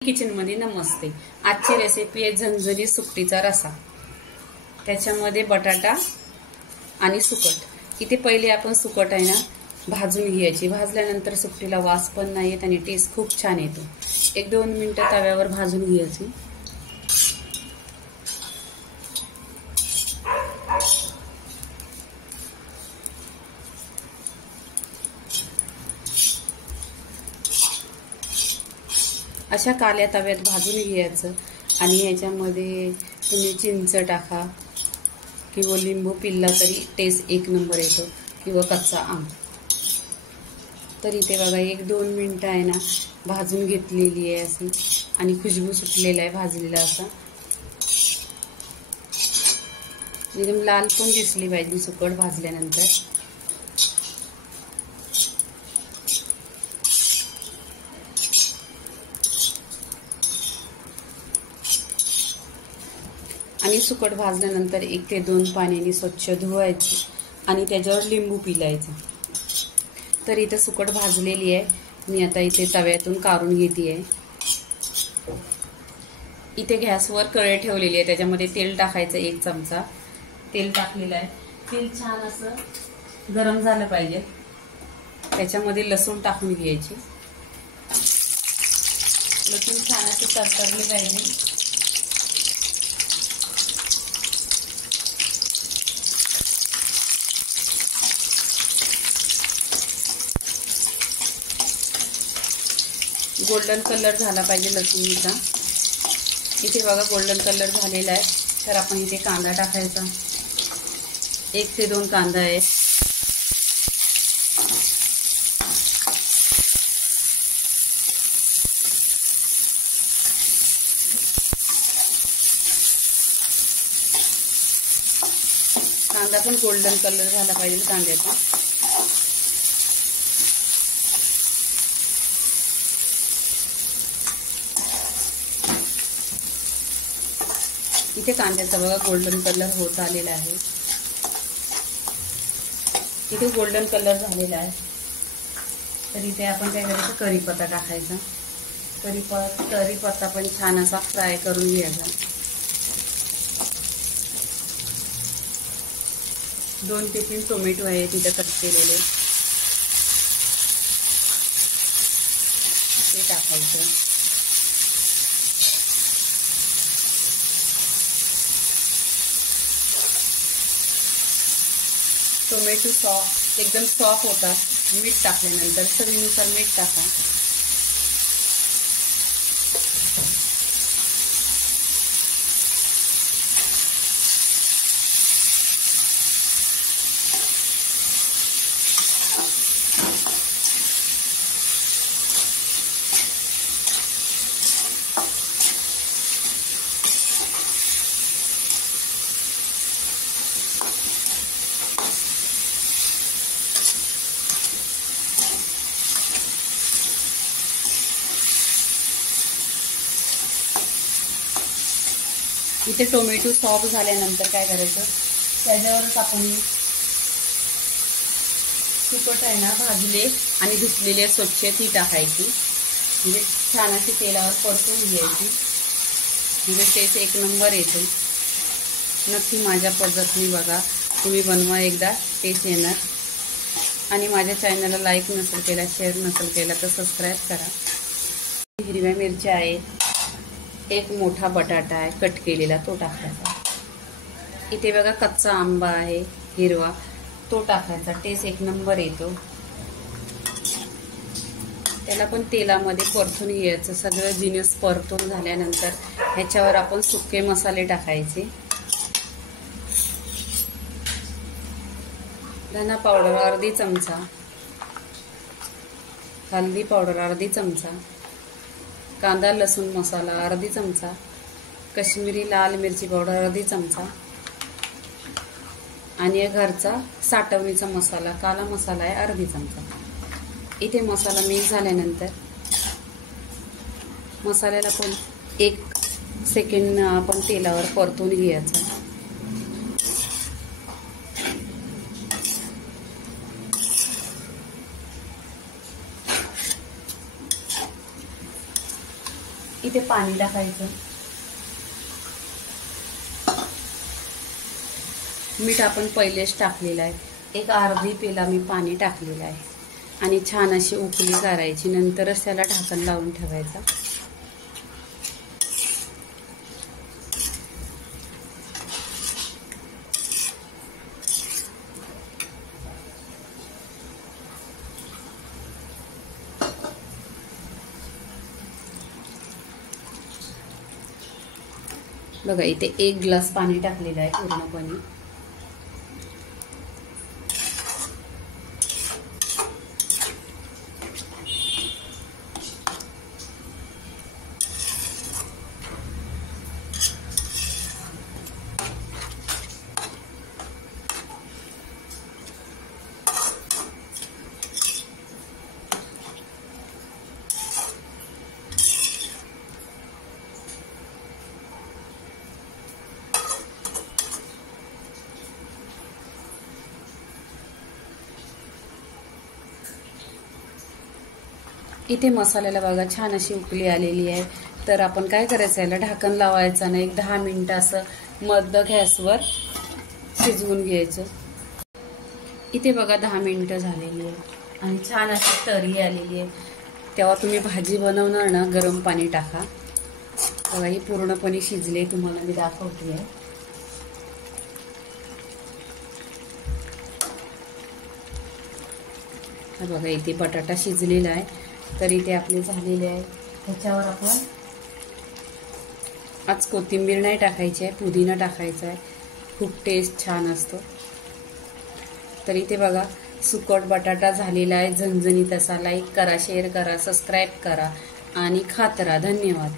Kitchen मध्ये नमस्ते। आजची recipe आहे झणझणीत सुकटीचा रस्सा। त्याच्यामध्ये बटाटा आणि सुकट। इथे पहिले आपण सुकट आहे ना भाजून घ्यायची। भाजल्यानंतर सुकटीला वास पण नाही येत आणि टेस्ट खूप छान येतो। 1-2 मिनिटं तव्यावर भाजून घ्यायची। अशा काळ्या तव्यात भाजून घ्यायचं आणि याच्यामध्ये तुम्ही चिंच टाका किंवा लिंबू पिळला तरी टेस्ट 1 नंबर येतो किंवा कच्चा आंब। तर इथे बघा 1-2 मिनिटं आहे ना भाजून घेतलेली आहे अशी आणि खुशबू सुटलेला आहे भाजलेला असा। एकदम लाल पण दिसली पाहिजे सुकट भाजल्यानंतर। आणि सुकट भाजल्यानंतर 1 ते 2 पाण्याने स्वच्छ धुवायची आणि त्याच्यावर लिंबू पिळायचं। तर इथे सुकट भाजलेली आहे। मी आता इथे तव्यातून काढून घेते आहे। इथे गॅसवर कढई ठेवलेली आहे। त्याच्यामध्ये तेल टाकायचं 1 चमचा। तेल टाकलेलं आहे। तेल छान असं गरम झालं पाहिजे। त्याच्यामध्ये लसूण टाकून घ्यायची। लसूण छान असे तडतडले पाहिजे। गोल्डन कलर झाला पाहिजे लसूणीचा। इथे बघा गोल्डन कलर झालेला आहे। तर आपण इथे कांदा टाकायचा। 1 ते 2 कांदा आहे। कांदा पण गोल्डन कलर झाला पाहिजे कांद्याचा। इथे कांद्याचा बघा गोल्डन कलर होत आलेला आहे। इथे गोल्डन कलर झालेला आहे। तर इथे आपण काय करायचं कढीपत्ता टाकायचा। कढीपत्ता पण छान असा फ्राय करून घ्यायचा। 2 ते 3 टोमॅटो आहे तिथे कट केलेले ते टाकायचं। टोमॅटो एकदम सॉफ्ट होतात। मीठ टाकल्यानंतर चवीनुसार मीठ टाका। इथे टोमॅटो सॉफ्ट झाल्यानंतर काय करायचं त्याच्यावरच आपण सुकट आहे ना भाजले आणि धुतलेले स्वच्छ ती टाकायची। म्हणजे छान अशी तेलावर परतून घ्यायची। म्हणजे टेस्ट 1 नंबर येतो। नक्की माझ्या पद्धतीने बघा तुम्ही बनवा एकदा टेस्ट येणार। आणि माझ्या चॅनलला लाईक नसेल केला शेअर नसेल केला तर सबस्क्राईब करा। हिरव्या मिरच्या आहेत। 1 मोठा बटाटा आहे कट केलेला तो टाकायचा। इथे बघा कच्चा आंबा आहे हिरवा तो टाकायचा। टेस्ट 1 नंबर येतो। त्याला पण तेलामध्ये परतून घ्यायचं। सगळं जिन्नस परतून झाल्यानंतर ह्याच्यावर आपण सुके मसाले टाकायचे। धना पावडर अर्धी चमचा, हळदी पावडर अर्धी चमचा, कांदा लसूण मसाला अर्धी चमचा, काश्मीरी लाल मिरची पावडर अर्धी चमचा आणि घरचा साठवणीचा मसाला काला मसाला आहे अर्धी चमचा। इथे मसाला मिक्स झाल्यानंतर मसाल्याला पण 1 सेकंड आपण तेलावर परतून घ्यायचं। इथे पाणी टाकायचं. मीठ आपण पहिलेच टाकलेलं आहे. एक अर्धी पेला मी पाणी टाकलेलं आहे आणि छान अशी उकळी करायची. नंतरच त्याला ढाकण लावून ठेवायचं. बघा इथे 1 ग्लास पाणी टाकलेलं आहे पूर्णपणे. इथे मसाल्याला बघा छान अशी उकळी आलेली आहे. तर आपण काय करायचं, याला ढाकण लावायचं नाही. 1 10 मिनिटं असं मध्य गॅसवर शिजवून घ्यायचं. इथे बघा 10 मिनिटं झालेली आहे आणि छान अशी तरी आलेली आहे. तेव्हा तुम्ही भाजी बनवणार ना, गरम पाणी टाका. बघा ही पूर्णपणे शिजले, तुम्हाला मी दाखवते आहे. बघा इथे बटाटा शिजलेला आहे. तर इथे आपले झालेले आहे. त्याच्यावर आपण आज कोथिंबीर नाही टाकायची आहे, पुदिना टाकायचा आहे. खूप टेस्ट छान असतो. तर इथे बघा सुकट बटाटा झालेला आहे, झणझणीत असा. लाईक करा, शेअर करा, सबस्क्राईब करा आणि खात राहा. धन्यवाद.